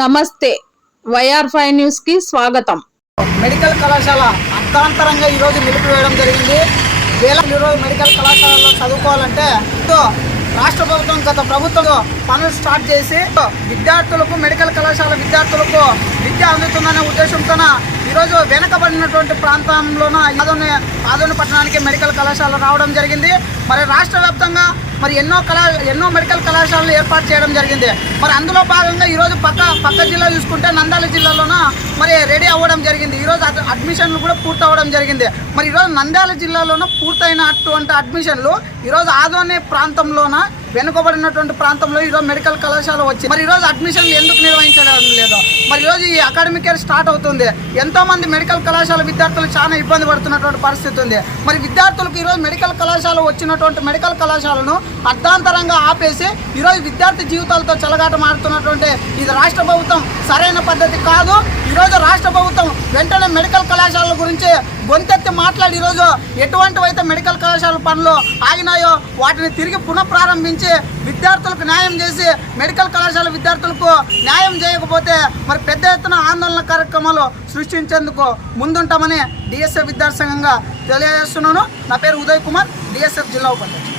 నమస్తే. YR five న్యూస్కి స్వాగతం. మెడికల్ కళాశాల అర్థాంతరంగా ఈరోజు నిలిపివేయడం జరిగింది. వేల ఈరోజు మెడికల్ కళాశాలలో చదువుకోవాలంటే ఎంతో రాష్ట్ర ప్రభుత్వం గత ప్రభుత్వం పనులు స్టార్ట్ చేసి విద్యార్థులకు మెడికల్ కళాశాల విద్యార్థులకు విద్య అందుతుందనే ఉద్దేశంతోన ఈరోజు వెనకబడినటువంటి ప్రాంతంలోన ఆదోని ఆదోని పట్టణానికి మెడికల్ కళాశాల రావడం జరిగింది. మరి రాష్ట్ర వ్యాప్తంగా మరి ఎన్నో కళా ఎన్నో మెడికల్ కళాశాలలు ఏర్పాటు చేయడం జరిగింది. మరి అందులో భాగంగా ఈరోజు పక్క పక్క జిల్లా చూసుకుంటే నంద్యాల జిల్లాలోన మరి రెడీ అవ్వడం జరిగింది. ఈరోజు అడ్మిషన్లు కూడా పూర్తవడం జరిగింది. మరి ఈరోజు నంద్యాల జిల్లాలోనూ పూర్తయినటువంటి అడ్మిషన్లు ఈరోజు ఆదోనే ప్రాంతంలోన వెనుకబడినటువంటి ప్రాంతంలో ఈరోజు మెడికల్ కళాశాల వచ్చింది. మరి ఈరోజు అడ్మిషన్లు ఎందుకు నిర్వహించడం లేదు? మరి ఈరోజు ఈ అకాడమిక్ ఇయర్ స్టార్ట్ అవుతుంది. ఎంతోమంది మెడికల్ కళాశాల విద్యార్థులు చాలా ఇబ్బంది పడుతున్నటువంటి పరిస్థితి ఉంది. మరి విద్యార్థులకు ఈరోజు మెడికల్ కళాశాల వచ్చినటువంటి మెడికల్ కళాశాలను అర్ధాంతరంగా ఆపేసి ఈరోజు విద్యార్థి జీవితాలతో చెలగాట మారుతున్నటువంటి ఇది రాష్ట్ర ప్రభుత్వం సరైన పద్ధతి కాదు. ఈరోజు రాష్ట్ర ప్రభుత్వం వెంటనే మెడికల్ కళాశాలల గురించి గొంతెత్తి మాట్లాడి ఈరోజు ఎటువంటివైతే మెడికల్ కళాశాల పనులు ఆగినాయో వాటిని తిరిగి పునఃప్రారంభించి విద్యార్థులకు న్యాయం చేసి మెడికల్ కళాశాల విద్యార్థులకు న్యాయం చేయకపోతే మరి పెద్ద ఎత్తున ఆందోళన కార్యక్రమాలు సృష్టించేందుకు ముందుంటామని డిఎస్ఎఫ్ విద్యార్థి సంఘంగా తెలియజేస్తున్నాను. నా పేరు ఉదయ్ కుమార్ డిఎస్ఎఫ్ జిల్లా ఉపాధ్యక్షుడు.